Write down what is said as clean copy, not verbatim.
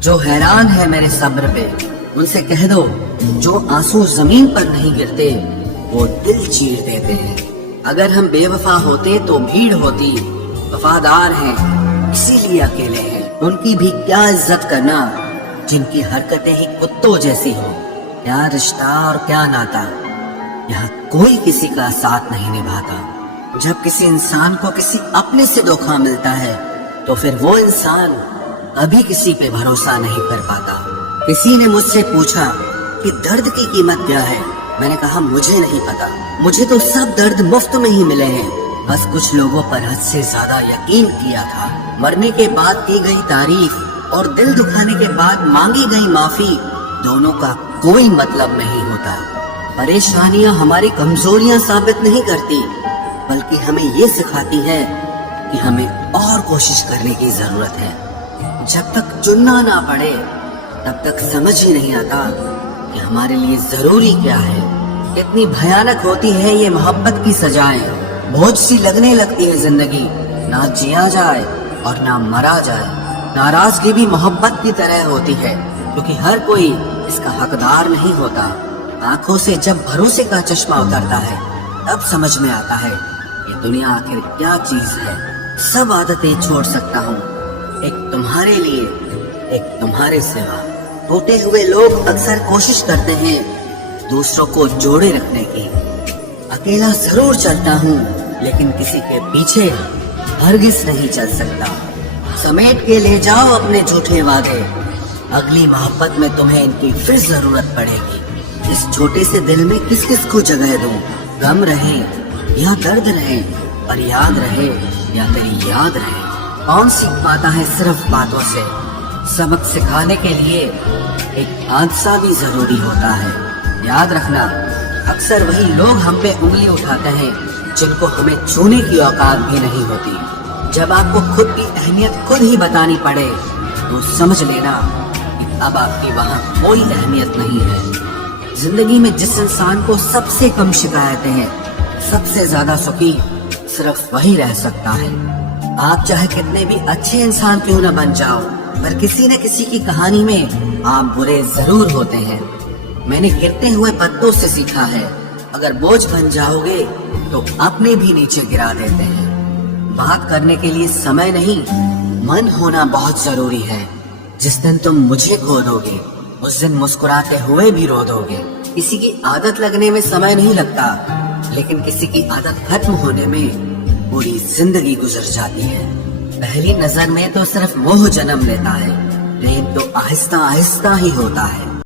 جو حیران ہے میرے صبر پہ ان سے کہہ دو، جو آنسو زمین پر نہیں گرتے وہ دل چیر دیتے ہیں۔ اگر ہم بے وفا ہوتے تو بھیڑ ہوتی، وفادار ہیں اسی لیے اکیلے ہیں۔ ان کی بھی کیا عزت کرنا جن کی حرکتیں ہی کتوں جیسی ہو۔ کیا رشتہ اور کیا ناتا، یہاں کوئی کسی کا ساتھ نہیں نبھاتا۔ جب کسی انسان کو کسی اپنے سے دھوکا ملتا ہے تو پھر وہ انسان کبھی کسی پہ بھروسہ نہیں کر پاتا۔ کسی نے مجھ سے پوچھا کہ درد کی قیمت کیا ہے، میں نے کہا مجھے نہیں پتا، مجھے تو سب درد مفت میں ہی ملے ہیں، بس کچھ لوگوں پر حد سے زیادہ یقین کیا تھا۔ مرنے کے بعد کی گئی تعریف اور دل دکھانے کے بعد مانگی گئی معافی دونوں کا کوئی مطلب نہیں ہوتا۔ پریشانیاں ہماری کمزوریاں ثابت نہیں کرتی، بلکہ ہمیں یہ سکھاتی ہے کہ ہمیں اور کوشش کرنے کی ضرورت ہے۔ جب تک چننا نہ پڑے تب تک سمجھ ہی نہیں آتا کہ ہمارے لیے ضروری کیا ہے۔ کتنی بھیانک ہوتی ہے یہ محبت کی سزائیں، بوجھ سی لگنے لگتی ہے زندگی، نہ جیا جائے اور نہ مرا جائے۔ ناراضگی بھی محبت کی طرح ہوتی ہے، کیونکہ ہر کوئی اس کا حقدار نہیں ہوتا۔ آنکھوں سے جب بھروسے کا چشمہ اترتا ہے تب سمجھ میں آتا ہے کہ دنیا آخر کیا چیز ہے۔ سب عادتیں چھوڑ سکتا ہوں، ایک تمہارے لیے، ایک تمہارے سوا۔ ٹوٹے ہوئے لوگ اکثر کوشش کرتے ہیں دوسروں کو جوڑے رکھنے کی۔ اکیلا ضرور چلتا ہوں لیکن کسی کے پیچھے ہرگز نہیں چل سکتا۔ سمیٹ کے لے جاؤ اپنے جھوٹے وعدے، اگلی محبت میں تمہیں ان کی پھر ضرورت پڑے گی۔ اس چھوٹے سے دل میں کس کس کو جگہ دوں، غم رہے یا درد رہے، اور یاد رہے یا تیری یاد رہے۔ کون سیکھ پاتا ہے صرف باتوں سے، سبق سکھانے کے لیے ایک حادثہ بھی ضروری ہوتا ہے۔ یاد رکھنا، اکثر وہی لوگ ہم پہ انگلی اٹھاتے ہیں جن کو ہمیں چھونے کی اوقات بھی نہیں ہوتی۔ جب آپ کو خود کی اہمیت خود ہی بتانی پڑے تو سمجھ لینا کہ اب آپ کی وہاں کوئی اہمیت نہیں ہے۔ زندگی میں جس انسان کو سب سے کم شکایتیں ہیں، سب سے زیادہ سخی صرف وہی رہ سکتا ہے۔ آپ چاہے کتنے بھی اچھے انسان کیوں نہ بن جاؤ، پر کسی نہ کسی کی کہانی میں آپ برے ضرور ہوتے ہیں۔ میں نے گرتے ہوئے پتوں سے سیکھا ہے، اگر بوجھ بن جاؤ گے تو اپنے بھی نیچے گرا دیتے ہیں۔ بات کرنے کے لیے سمے نہیں، من ہونا بہت ضروری ہے۔ جس دن تم مجھے کھو دو گے اس دن مسکراتے ہوئے بھی رو دو گے۔ کسی کی عادت لگنے میں سمے نہیں لگتا، لیکن کسی کی عادت ختم ہونے میں پوری زندگی گزر جاتی ہے۔ پہلی نظر میں تو صرف موہ جنم لیتا ہے، پریم تو آہستہ آہستہ ہی ہوتا ہے۔